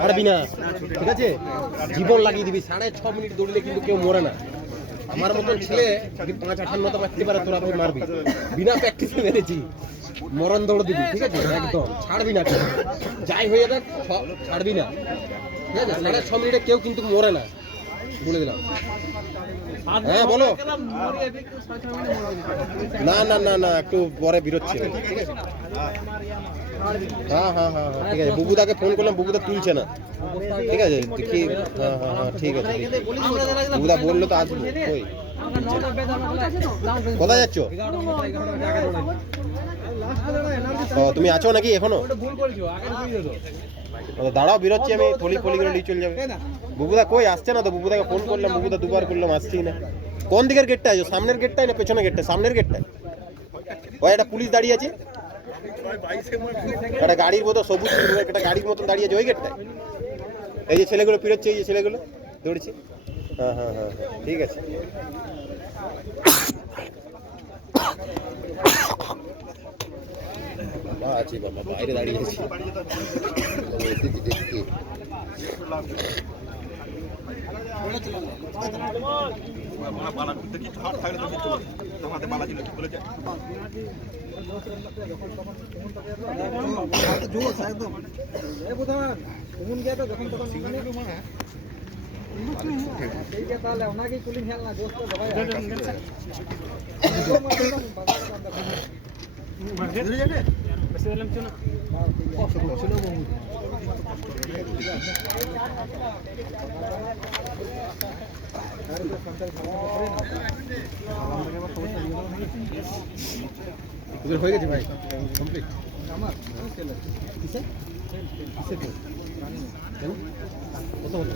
ছাড়বি না, ঠিক আছে? জীবন লাগিয়ে দিবি। 6.5 মিনিট দৌড়লে কিন্তু কেউ মরে না। আমার মতন ছেলে যদি 5-58 মারতে পারে, তোরা ভাই মারবি। বিনা প্র্যাকটিসে মেরেছি, মরণ দৌড় দিবি, ঠিক আছে? একদম ছাড়বি না, যাই হয়ে যাক ছাড়বি না, ঠিক আছে? 6.5 মিনিটে কেউ কিন্তু মরে না, বলে দিলাম। হ্যাঁ বলো। না না না না, একটু পরে বিরোচ্ছে, ঠিক আছে? হ্যাঁ হ্যাঁ হ্যাঁ হ্যাঁ, ঠিক আছে। বুবুদাকে ফোন করলাম, বুবুদা তুলছে না, ঠিক আছে? কি? হ্যাঁ হ্যাঁ হ্যাঁ, ঠিক আছে। বুবুদা বললো তো আসবো। কই কোথায় যাচ্ছ? ও, তুমি আছো নাকি এখনো? দাঁড়াও, বেরোচ্ছি আমি। থলি ফলিগুলো নিয়ে চলে যাবে। বুবুদা কই আসছে না তো। বুবুদাকে ফোন করলাম, বুবুদা দুবার করলাম, আসছেই না। কোন দিকের গেটটা আছে? সামনের গেটটাই না পেছনের গেটটা? সামনের গেটটায় ওই একটা পুলিশ দাঁড়িয়ে আছে, একটা গাড়ির মতো সবুজ, একটা গাড়ির মতন দাঁড়িয়ে আছে ওই গেটটায়। এই যে ছেলেগুলো ফিরোচ্ছে, এই যে ছেলেগুলো দৌড়ছে। হ্যাঁ হ্যাঁ হ্যাঁ হ্যাঁ, ঠিক আছে। বাবা আছে, বাবা বাইরে দাঁড়িয়ে আছি, দেখি। তাহলে ওনাকেই কুলিং খেল না, দোস্ত হয়ে গেছে ভাই, কমপ্লিট। আমার কিসে কিসে কত হলো?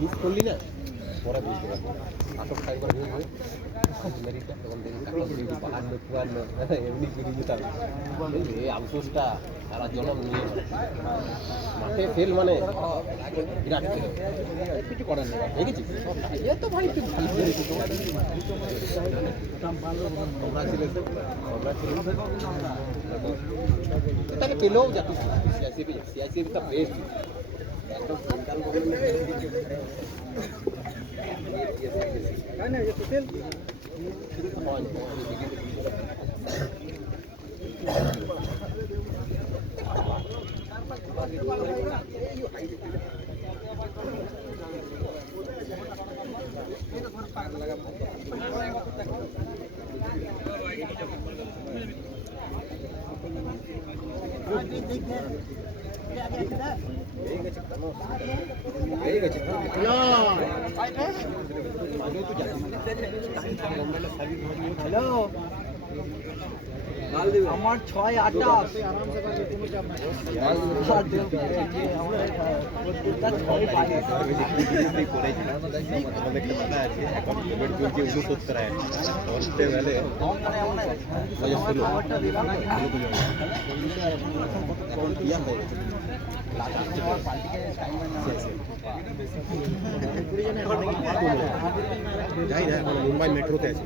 মিস করলি না, পরে বুঝতে পারবি। আটক টাই করে নিয়ে হয় মেরিটটা, তখন দেখি 52 এমনি ফিরে যেতাম। এই আফসোসটা সারা জনম নিয়ে মাঠে ফেল মানে বিরাট ফেল, কিছু করার নেই। দেখেছি এ তো ভাই, তুই ভালো করেছিস। এটাকে পেলেও যাতে সিআইসিএফটা বেস্ট একদম সেন্ট্রাল হ্যালো, আমার 6-28 যাই না, এখন মুম্বাই মেট্রোতে আছি।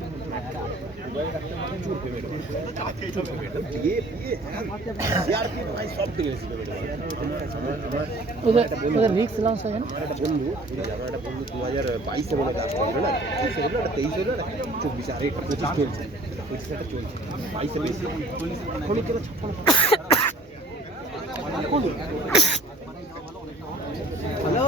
রিক্স লঞ্চ হয় না। আমার একটা বন্ধু 2022-এ মনে হয় আসতে হবে না, 23-এ হলো না, 23 হলো না, 24 আর এটা 25 চলছে, 25 এটা চলছে, 22-এ বেশি এখনই কেন 56। হ্যালো,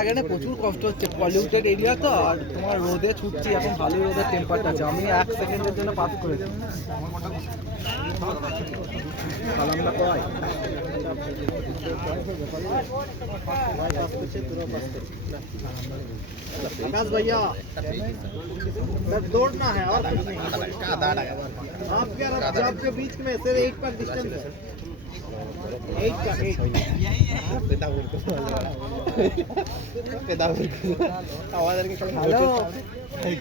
আগে না প্রচুর কষ্ট হচ্ছে, পলিউটেড এরিয়া তো, আর তোমার রোদে ছুটছি, এখন ভালোই রোদের টেম্পারটা আছে। আমি 1 সেকেন্ডের জন্য পাস করেছি। সালামটা কয় आकाश भैया, दौड़ना है और कुछ नहीं। आप क्या आपके बीच में से 8 पर डिस्टेंस है। হ্যালো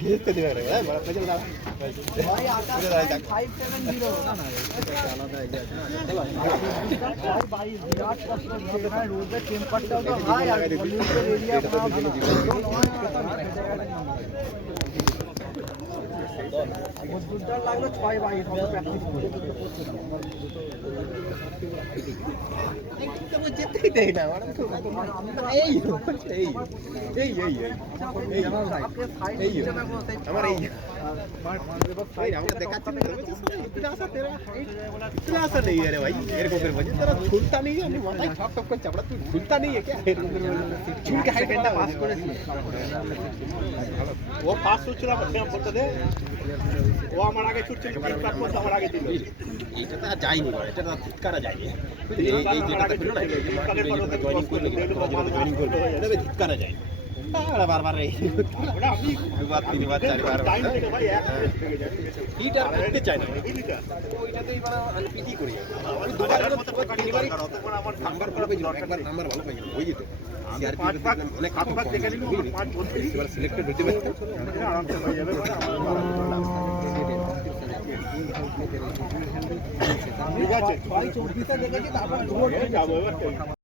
ঘেসতে দেবে না ভাই আকাশ 570 না না বিরাট কষ্ট এখানে রোদের টেম্পারটাও তো হাই আর পলিউটেড এরিয়া মজদুরদার লাগলো 6-22 হবে প্র্যাকটিস করে যেতেই দেয় না এই এই এই এই এই এই আমার এই আমাকে দেখাচ্ছি इतना ऐसा नहीं है रे भाई मेरे को फिर वजह तेरा झूलता नहीं है नहीं माथा ठप ठप कर चपड़ा तू झूलता नहीं है क्या झूल के हाइट एंडा पास করে ও পাস হচ্ছিল বসে বলতে দে ও আমার আগে ছুটছে কি প্ল্যাটফর্ম আমার আগে দিল এইটা তো যায়নি এটা তো ধিক্কারা যায়নি এই যেটা ছিল না জয়েনিং করলে জয়েনিং করলে এটা ধিক্কারা যায় বারবার ওটা আপনি দুবার তিনবার চারবার ভাই এক হিটার করতে চাই না ওইটাতেই মানে আমি পিটি করি আমি দুবার তিনবারই আমার নাম্বার করে একবার নাম্বার ভালো পাই ওই যেত অনেক কাটপাক দেখে নিল 5 বলতে এবার সিলেক্টেড হতে পারে আরামসে হয়ে যাবে ঠিক আছে 6 34 দেখেছি তারপর যাবো এবার